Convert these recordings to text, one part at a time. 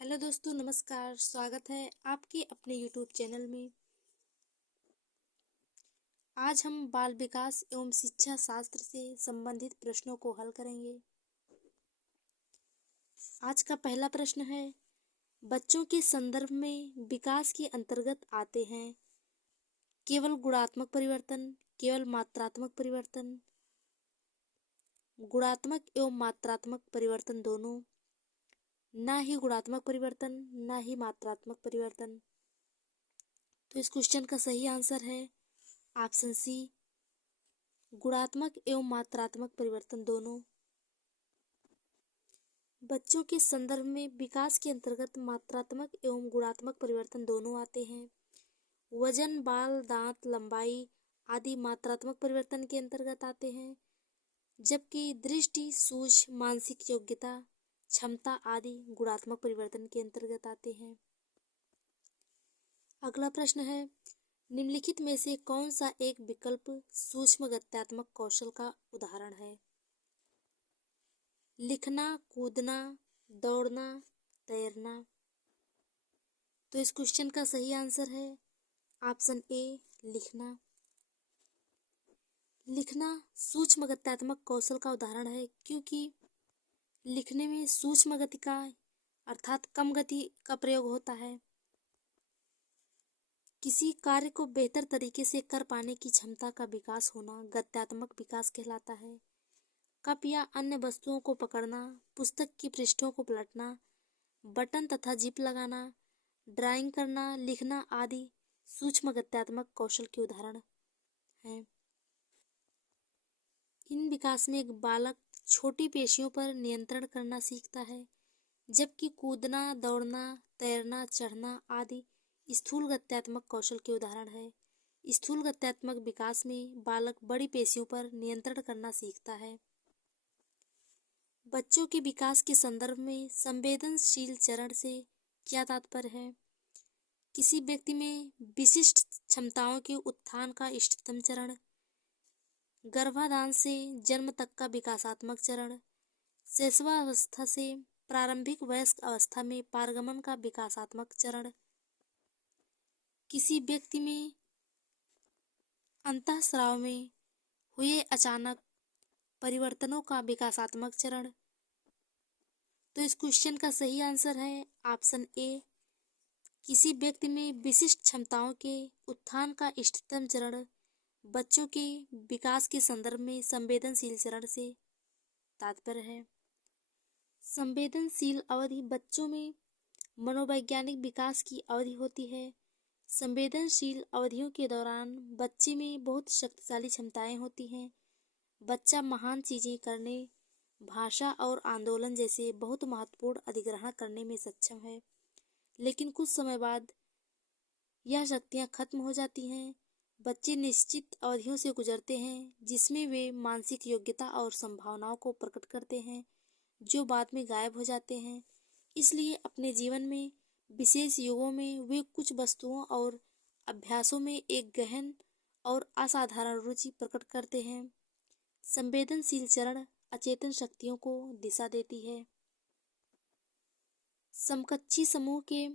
Hello दोस्तों, नमस्कार। स्वागत है आपके अपने यूट्यूब चैनल में। आज हम बाल विकास एवं शिक्षा शास्त्र से संबंधित प्रश्नों को हल करेंगे। आज का पहला प्रश्न है, बच्चों के संदर्भ में विकास के अंतर्गत आते हैं केवल गुणात्मक परिवर्तन, केवल मात्रात्मक परिवर्तन, गुणात्मक एवं मात्रात्मक परिवर्तन दोनों, ना ही गुणात्मक परिवर्तन ना ही मात्रात्मक परिवर्तन। तो इस क्वेश्चन का सही आंसर है ऑप्शन सी, गुणात्मक एवं मात्रात्मक परिवर्तन दोनों। बच्चों के संदर्भ में विकास के अंतर्गत मात्रात्मक एवं गुणात्मक परिवर्तन दोनों आते हैं। वजन, बाल, दांत, लंबाई आदि मात्रात्मक परिवर्तन के अंतर्गत आते हैं, जबकि दृष्टि, सूझ, मानसिक योग्यता, क्षमता आदि गुणात्मक परिवर्तन के अंतर्गत आते हैं। अगला प्रश्न है, निम्नलिखित में से कौन सा एक विकल्प सूक्ष्म गत्यात्मक कौशल का उदाहरण है? लिखना, कूदना, दौड़ना, तैरना। तो इस क्वेश्चन का सही आंसर है ऑप्शन ए, लिखना। लिखना सूक्ष्म गत्यात्मक कौशल का उदाहरण है, क्योंकि लिखने में सूक्ष्म गति का अर्थात कम गति का प्रयोग होता है। किसी कार्य को बेहतर तरीके से कर पाने की क्षमता का विकास होना गत्यात्मक विकास कहलाता है। कप या अन्य वस्तुओं को पकड़ना, पुस्तक की पृष्ठों को पलटना, बटन तथा जिप लगाना, ड्राइंग करना, लिखना आदि सूक्ष्म गत्यात्मक कौशल के उदाहरण हैं। इन विकास में एक बालक छोटी पेशियों पर नियंत्रण करना सीखता है, जबकि कूदना, दौड़ना, तैरना, चढ़ना आदि स्थूल गत्यात्मक कौशल के उदाहरण है। स्थूल गत्यात्मक विकास में बालक बड़ी पेशियों पर नियंत्रण करना सीखता है। बच्चों के विकास के संदर्भ में संवेदनशील चरण से क्या तात्पर्य है? किसी व्यक्ति में विशिष्ट क्षमताओं के उत्थान का इष्टतम चरण, गर्भाधान से जन्म तक का विकासात्मक चरण, शैशवावस्था से प्रारंभिक वयस्क अवस्था में पारगमन का विकासात्मक चरण, किसी व्यक्ति में अंतःस्राव में हुए अचानक परिवर्तनों का विकासात्मक चरण। तो इस क्वेश्चन का सही आंसर है ऑप्शन ए, किसी व्यक्ति में विशिष्ट क्षमताओं के उत्थान का इष्टतम चरण बच्चों के विकास के संदर्भ में संवेदनशील चरण से तात्पर्य है। संवेदनशील अवधि बच्चों में मनोवैज्ञानिक विकास की अवधि होती है। संवेदनशील अवधियों के दौरान बच्चे में बहुत शक्तिशाली क्षमताएं होती हैं। बच्चा महान चीजें करने, भाषा और आंदोलन जैसे बहुत महत्वपूर्ण अधिग्रहण करने में सक्षम है, लेकिन कुछ समय बाद यह शक्तियां खत्म हो जाती हैं। बच्चे निश्चित अवधियों से गुजरते हैं जिसमें वे मानसिक योग्यता और संभावनाओं को प्रकट करते हैं, जो बाद में गायब हो जाते हैं। इसलिए अपने जीवन में विशेष युगों में वे कुछ वस्तुओं और अभ्यासों में एक गहन और असाधारण रुचि प्रकट करते हैं। संवेदनशील चरण अचेतन शक्तियों को दिशा देती है। समकक्षी समूह के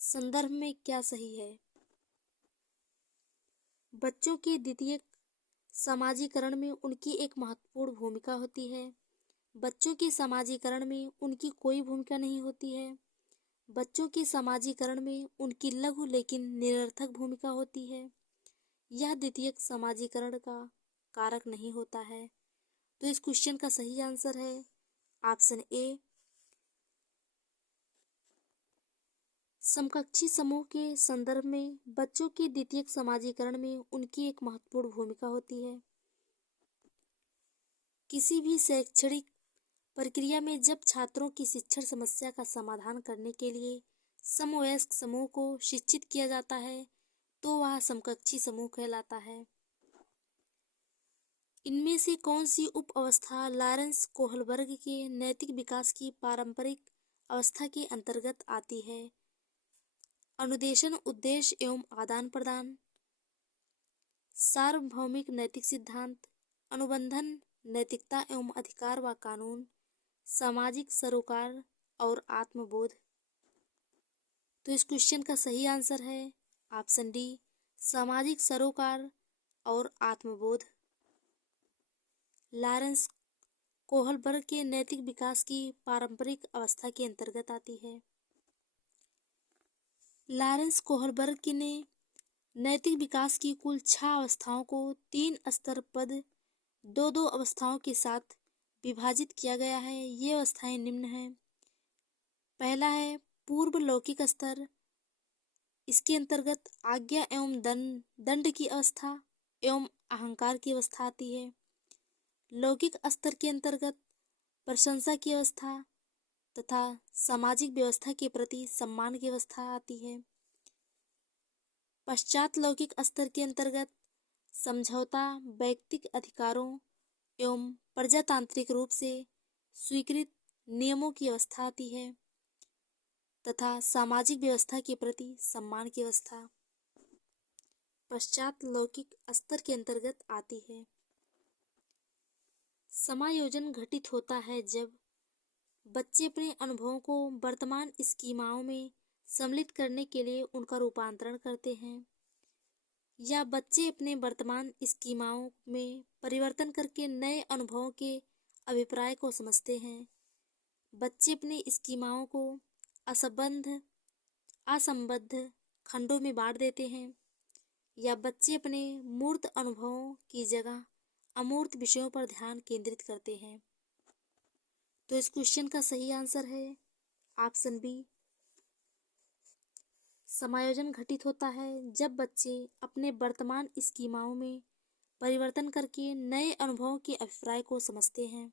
संदर्भ में क्या सही है? बच्चों के द्वितीयक समाजीकरण में उनकी एक महत्वपूर्ण भूमिका होती है। बच्चों के समाजीकरण में उनकी कोई भूमिका नहीं होती है। बच्चों के समाजीकरण में उनकी लघु लेकिन निरर्थक भूमिका होती है। यह द्वितीयक समाजीकरण का कारक नहीं होता है। तो इस क्वेश्चन का सही आंसर है ऑप्शन ए, समकक्षी समूह के संदर्भ में बच्चों के द्वितीयक समाजीकरण में उनकी एक महत्वपूर्ण भूमिका होती है। किसी भी शैक्षणिक प्रक्रिया में जब छात्रों की शिक्षण समस्या का समाधान करने के लिए समवयस्क समूह को शिक्षित किया जाता है, तो वह समकक्षी समूह कहलाता है। इनमें से कौन सी उप अवस्था लॉरेंस कोहलबर्ग के नैतिक विकास की पारंपरिक अवस्था के अंतर्गत आती है? अनुदेशन, उद्देश्य एवं आदान प्रदान, सार्वभौमिक नैतिक सिद्धांत, अनुबंधन, नैतिकता एवं अधिकार व कानून, सामाजिक सरोकार और आत्मबोध। तो इस क्वेश्चन का सही आंसर है ऑप्शन डी, सामाजिक सरोकार और आत्मबोध। लॉरेंस कोहलबर्ग के नैतिक विकास की पारंपरिक अवस्था के अंतर्गत आती है। लॉरेंस कोहलबर्ग ने नैतिक विकास की कुल 6 अवस्थाओं को 3 स्तर पद 2-2 अवस्थाओं के साथ विभाजित किया गया है। ये अवस्थाएं निम्न हैं। पहला है पूर्व लौकिक स्तर। इसके अंतर्गत आज्ञा एवं दंड की अवस्था एवं अहंकार की अवस्था आती है। लौकिक स्तर के अंतर्गत प्रशंसा की अवस्था तथा सामाजिक व्यवस्था के प्रति सम्मान की अवस्था आती है। पश्चात लौकिक स्तर के अंतर्गत समझौता, व्यक्तिक अधिकारों एवं प्रजातांत्रिक रूप से स्वीकृत नियमों की अवस्था आती है तथा सामाजिक व्यवस्था के प्रति सम्मान की अवस्था पश्चात लौकिक स्तर के अंतर्गत आती है। समायोजन घटित होता है जब बच्चे अपने अनुभवों को वर्तमान स्कीमाओं में सम्मिलित करने के लिए उनका रूपांतरण करते हैं, या बच्चे अपने वर्तमान स्कीमाओं में परिवर्तन करके नए अनुभवों के अभिप्राय को समझते हैं। बच्चे अपने स्कीमाओं को असंबद्ध खंडों में बांट देते हैं, या बच्चे अपने मूर्त अनुभवों की जगह अमूर्त विषयों पर ध्यान केंद्रित करते हैं। तो इस क्वेश्चन का सही आंसर है ऑप्शन बी, समायोजन घटित होता है जब बच्चे अपने वर्तमान स्कीमाओं में परिवर्तन करके नए अनुभवों के अभिप्राय को समझते हैं।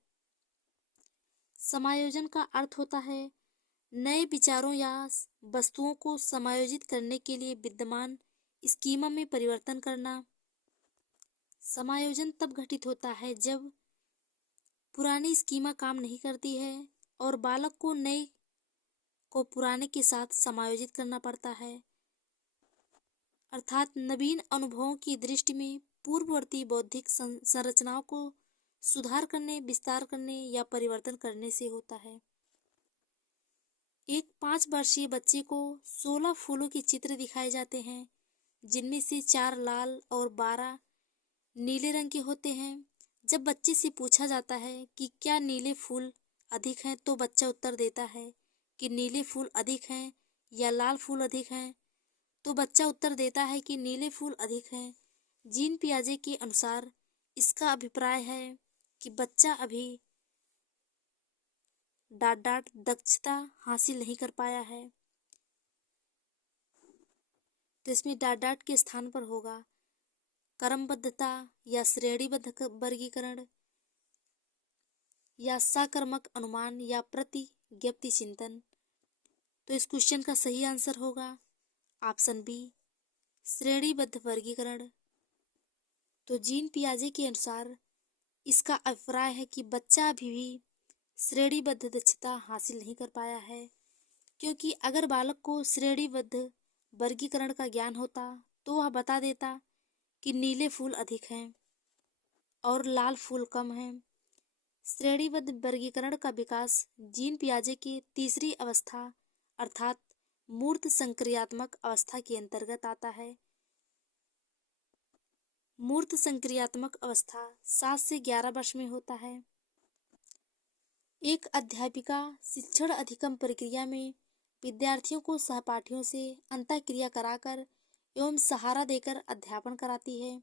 समायोजन का अर्थ होता है नए विचारों या वस्तुओं को समायोजित करने के लिए विद्यमान स्कीमा में परिवर्तन करना। समायोजन तब घटित होता है जब पुरानी स्कीमा काम नहीं करती है और बालक को नए को पुराने के साथ समायोजित करना पड़ता है, अर्थात नवीन अनुभवों की दृष्टि में पूर्ववर्ती बौद्धिक संरचनाओं को सुधार करने, विस्तार करने या परिवर्तन करने से होता है। एक 5 वर्षीय बच्चे को 16 फूलों के चित्र दिखाए जाते हैं, जिनमें से 4 लाल और 12 नीले रंग के होते हैं। जब बच्चे से पूछा जाता है कि क्या नीले फूल अधिक हैं, तो बच्चा उत्तर देता है कि नीले फूल अधिक हैं या लाल फूल अधिक हैं। तो बच्चा उत्तर देता है कि नीले फूल अधिक हैं। जीन पियाजे के अनुसार इसका अभिप्राय है कि बच्चा अभी डाट दक्षता हासिल नहीं कर पाया है। तो इसमें डाट के स्थान पर होगा क्रमबद्धता या श्रेणीबद्ध वर्गीकरण या साकर्मक अनुमान या प्रतिज्ञप्ति चिंतन। तो इस क्वेश्चन का सही आंसर होगा ऑप्शन बी, श्रेणीबद्ध वर्गीकरण। तो जीन पियाजे के अनुसार इसका अभिप्राय है कि बच्चा अभी भी श्रेणीबद्ध दक्षता हासिल नहीं कर पाया है, क्योंकि अगर बालक को श्रेणीबद्ध वर्गीकरण का ज्ञान होता तो वह बता देता कि नीले फूल अधिक हैं और लाल फूल कम हैं। श्रेणीबद्ध वर्गीकरण का विकास जीन पियाजे की तीसरी अवस्था अर्थात मूर्त संक्रियात्मक अवस्था के अंतर्गत आता है। मूर्त संक्रियात्मक अवस्था 7 से 11 वर्ष में होता है। एक अध्यापिका शिक्षण अधिगम प्रक्रिया में विद्यार्थियों को सहपाठियों से अंतःक्रिया कराकर एवं सहारा देकर अध्यापन कराती है।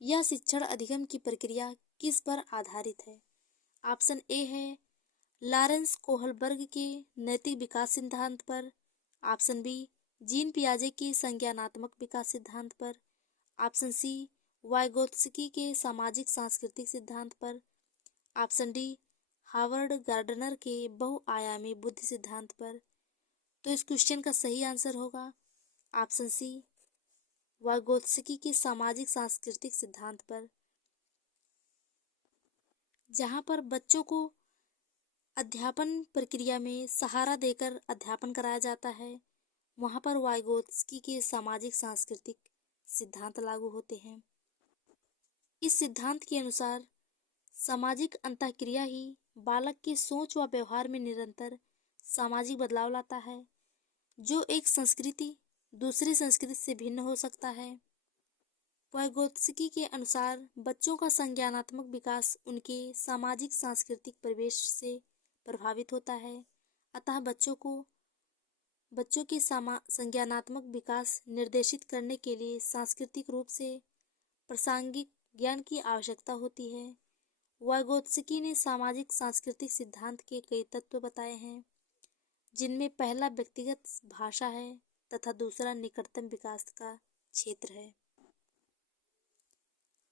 यह शिक्षण अधिगम की प्रक्रिया किस पर आधारित है? ऑप्शन ए है लॉरेंस कोहलबर्ग के नैतिक विकास सिद्धांत पर। ऑप्शन बी जीन पियाजे के संज्ञानात्मक विकास सिद्धांत पर। ऑप्शन सी वाइगोत्स्की के सामाजिक सांस्कृतिक सिद्धांत पर। ऑप्शन डी हार्वर्ड गार्डनर के बहुआयामी बुद्धि सिद्धांत पर। तो इस क्वेश्चन का सही आंसर होगा ऑप्शन सी वाइगोत्स्की के सामाजिक सांस्कृतिक सिद्धांत पर। जहाँ पर बच्चों को अध्यापन प्रक्रिया में सहारा देकर अध्यापन कराया जाता है, वहाँ पर वाइगोत्स्की के सामाजिक सांस्कृतिक सिद्धांत लागू होते हैं। इस सिद्धांत के अनुसार सामाजिक अंतःक्रिया ही बालक की सोच व व्यवहार में निरंतर सामाजिक बदलाव लाता है, जो एक संस्कृति दूसरी संस्कृति से भिन्न हो सकता है। वाइगोत्स्की के अनुसार बच्चों का संज्ञानात्मक विकास उनके सामाजिक सांस्कृतिक परिवेश से प्रभावित होता है। अतः बच्चों के संज्ञानात्मक विकास निर्देशित करने के लिए सांस्कृतिक रूप से प्रासंगिक ज्ञान की आवश्यकता होती है। वाइगोत्स्की ने सामाजिक सांस्कृतिक सिद्धांत के कई तत्व बताए हैं, जिनमें पहला व्यक्तिगत भाषा है तथा दूसरा निकटतम विकास का क्षेत्र है।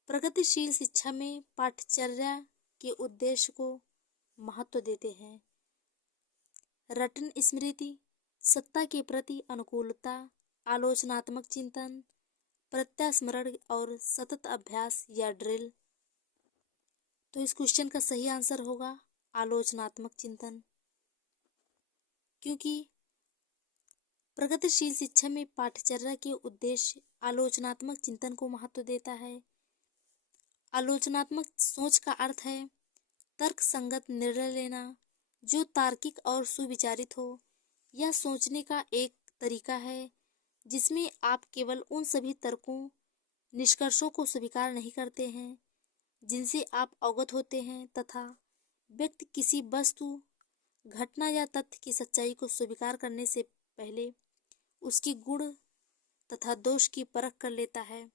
प्रगतिशील शिक्षा में पाठ्यचर्या के उद्देश्य को महत्व देते हैं। रटन स्मृति, सत्ता के प्रति अनुकूलता, आलोचनात्मक चिंतन, प्रत्यास्मरण और सतत अभ्यास या ड्रिल। तो इस क्वेश्चन का सही आंसर होगा आलोचनात्मक चिंतन, क्योंकि प्रगतिशील शिक्षा में पाठ्यचर्या के उद्देश्य आलोचनात्मक चिंतन को महत्व देता है। आलोचनात्मक सोच का अर्थ है तर्क संगत निर्णय लेना जो तार्किक और सुविचारित हो। यह सोचने का एक तरीका है जिसमें आप केवल उन सभी तर्कों, निष्कर्षों को स्वीकार नहीं करते हैं जिनसे आप अवगत होते हैं, तथा व्यक्ति किसी वस्तु, घटना या तथ्य की सच्चाई को स्वीकार करने से पहले उसकी गुण तथा दोष की परख कर लेता है,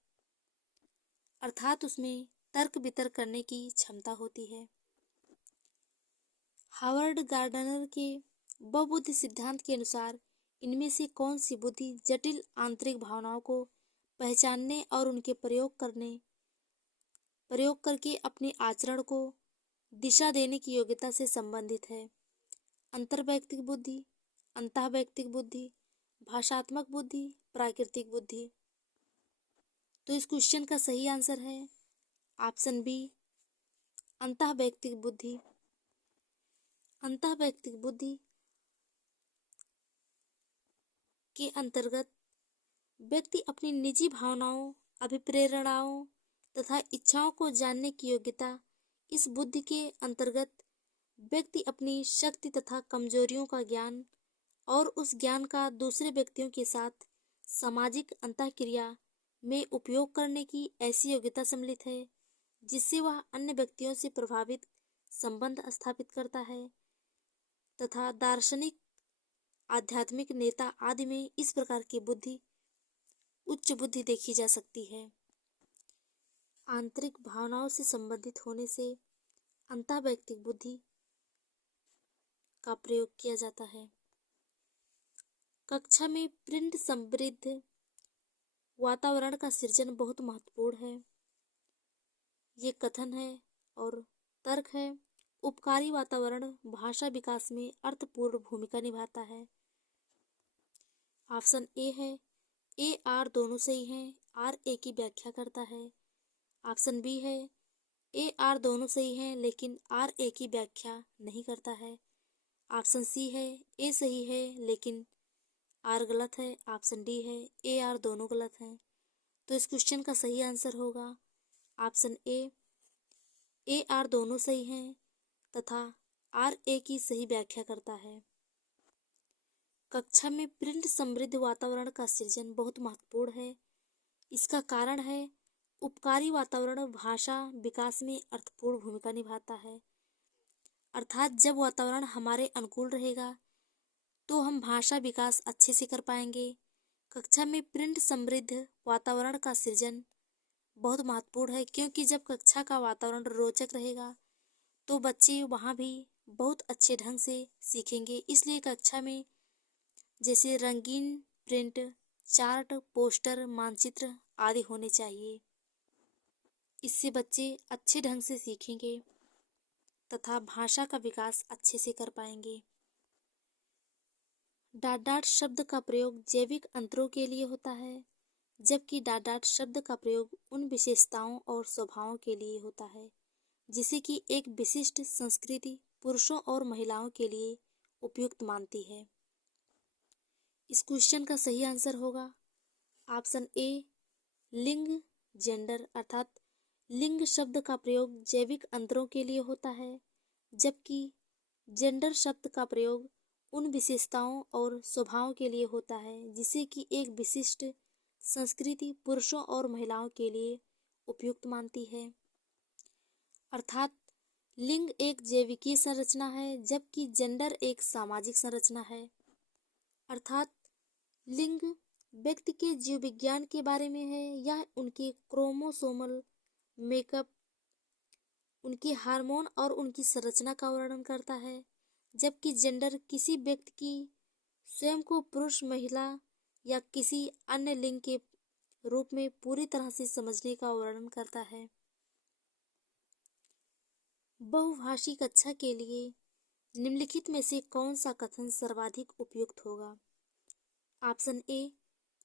अर्थात उसमें तर्क वितर्क करने की क्षमता होती है। हावर्ड गार्डनर के बहुबुद्धि सिद्धांत के अनुसार इनमें से कौन सी बुद्धि जटिल आंतरिक भावनाओं को पहचानने और उनके प्रयोग करके अपने आचरण को दिशा देने की योग्यता से संबंधित है? अंतर्वैयक्तिक बुद्धि, अंतःवैयक्तिक बुद्धि, भाषात्मक बुद्धि, प्राकृतिक बुद्धि। तो इस क्वेश्चन का सही आंसर है ऑप्शन बी, अंतःवैयक्तिक बुद्धि। अंतःवैयक्तिक बुद्धि के अंतर्गत व्यक्ति अपनी निजी भावनाओं, अभिप्रेरणाओं तथा इच्छाओं को जानने की योग्यता। इस बुद्धि के अंतर्गत व्यक्ति अपनी शक्ति तथा कमजोरियों का ज्ञान और उस ज्ञान का दूसरे व्यक्तियों के साथ सामाजिक अंतःक्रिया में उपयोग करने की ऐसी योग्यता सम्मिलित है जिससे वह अन्य व्यक्तियों से प्रभावित संबंध स्थापित करता है, तथा दार्शनिक, आध्यात्मिक नेता आदि में इस प्रकार की बुद्धि, उच्च बुद्धि देखी जा सकती है। आंतरिक भावनाओं से संबंधित होने से अंतःवैयक्तिक बुद्धि का प्रयोग किया जाता है। कक्षा में प्रिंट समृद्ध वातावरण का सृजन बहुत महत्वपूर्ण है। ये कथन है और तर्क है। उपकारी वातावरण भाषा विकास में अर्थपूर्ण भूमिका निभाता है। ऑप्शन ए है, ए आर दोनों सही हैं, आर ए की व्याख्या करता है। ऑप्शन बी है, ए आर दोनों सही हैं लेकिन आर ए की व्याख्या नहीं करता है। ऑप्शन सी है, ए सही है लेकिन आर गलत है। ऑप्शन डी है, ए आर दोनों गलत हैं। तो इस क्वेश्चन का सही आंसर होगा ऑप्शन ए आर दोनों सही हैं तथा आर ए की सही व्याख्या करता है। कक्षा में प्रिंट समृद्ध वातावरण का सृजन बहुत महत्वपूर्ण है। इसका कारण है उपकारी वातावरण भाषा विकास में अर्थपूर्ण भूमिका निभाता है, अर्थात जब वातावरण हमारे अनुकूल रहेगा तो हम भाषा विकास अच्छे से कर पाएंगे। कक्षा में प्रिंट समृद्ध वातावरण का सृजन बहुत महत्वपूर्ण है, क्योंकि जब कक्षा का वातावरण रोचक रहेगा तो बच्चे वहाँ भी बहुत अच्छे ढंग से सीखेंगे। इसलिए कक्षा में जैसे रंगीन प्रिंट, चार्ट, पोस्टर, मानचित्र आदि होने चाहिए। इससे बच्चे अच्छे ढंग से सीखेंगे तथा भाषा का विकास अच्छे से कर पाएंगे। डाडाट शब्द का प्रयोग जैविक अंतरों के लिए होता है, जबकि डाडाट शब्द का प्रयोग उन विशेषताओं और स्वभावों के लिए होता है जिसे कि एक विशिष्ट संस्कृति पुरुषों और महिलाओं के लिए उपयुक्त मानती है। इस क्वेश्चन का सही आंसर होगा ऑप्शन ए, लिंग, जेंडर, अर्थात लिंग शब्द का प्रयोग जैविक अंतरों के लिए होता है, जबकि जेंडर शब्द का प्रयोग उन विशेषताओं और स्वभाव के लिए होता है जिसे कि एक विशिष्ट संस्कृति पुरुषों और महिलाओं के लिए उपयुक्त मानती है। अर्थात लिंग एक जैविकीय संरचना है जबकि जेंडर एक सामाजिक संरचना है। अर्थात लिंग व्यक्ति के जीव विज्ञान के बारे में है, यह उनके क्रोमोसोमल मेकअप, उनके हार्मोन और उनकी संरचना का वर्णन करता है। जबकि जेंडर किसी व्यक्ति की स्वयं को पुरुष, महिला या किसी अन्य लिंग के रूप में पूरी तरह से समझने का वर्णन करता है। बहुभाषी कक्षा के लिए निम्नलिखित में से कौन सा कथन सर्वाधिक उपयुक्त होगा? ऑप्शन ए,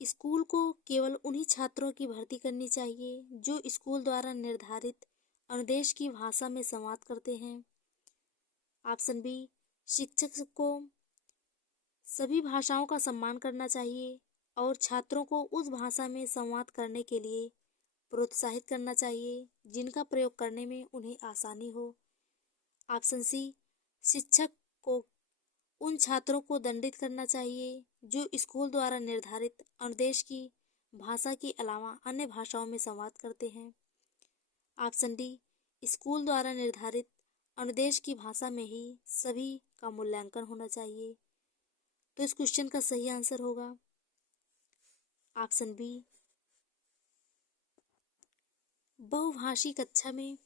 स्कूल को केवल उन्हीं छात्रों की भर्ती करनी चाहिए जो स्कूल द्वारा निर्धारित अनुदेश की भाषा में संवाद करते हैं। ऑप्शन बी, शिक्षक को सभी भाषाओं का सम्मान करना चाहिए और छात्रों को उस भाषा में संवाद करने के लिए प्रोत्साहित करना चाहिए जिनका प्रयोग करने में उन्हें आसानी हो। ऑप्शन सी, शिक्षक को उन छात्रों को दंडित करना चाहिए जो स्कूल द्वारा निर्धारित अनुदेश की भाषा के अलावा अन्य भाषाओं में संवाद करते हैं। ऑप्शन डी, स्कूल द्वारा निर्धारित अनुदेश की भाषा में ही सभी का मूल्यांकन होना चाहिए। तो इस क्वेश्चन का सही आंसर होगा ऑप्शन बी। बहुभाषी कक्षा में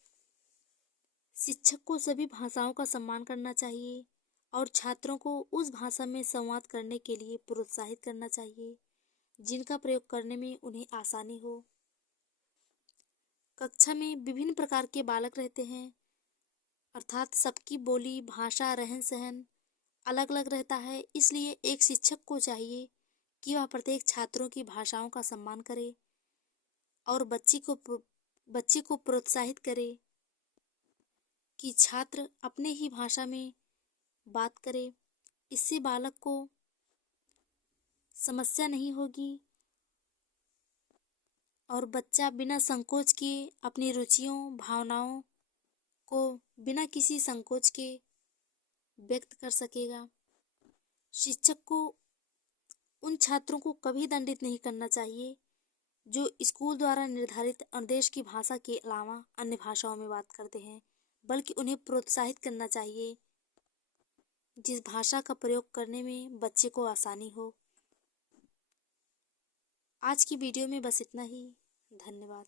शिक्षक को सभी भाषाओं का सम्मान करना चाहिए और छात्रों को उस भाषा में संवाद करने के लिए प्रोत्साहित करना चाहिए जिनका प्रयोग करने में उन्हें आसानी हो। कक्षा में विभिन्न प्रकार के बालक रहते हैं, अर्थात सबकी बोली, भाषा, रहन सहन अलग अलग रहता है। इसलिए एक शिक्षक को चाहिए कि वह प्रत्येक छात्रों की भाषाओं का सम्मान करे और बच्चे को प्रोत्साहित करे कि छात्र अपने ही भाषा में बात करे। इससे बालक को समस्या नहीं होगी और बच्चा बिना संकोच के अपनी रुचियों, भावनाओं को बिना किसी संकोच के व्यक्त कर सकेगा। शिक्षक को उन छात्रों को कभी दंडित नहीं करना चाहिए जो स्कूल द्वारा निर्धारित अनुदेश की भाषा के अलावा अन्य भाषाओं में बात करते हैं, बल्कि उन्हें प्रोत्साहित करना चाहिए जिस भाषा का प्रयोग करने में बच्चे को आसानी हो। आज की वीडियो में बस इतना ही। धन्यवाद।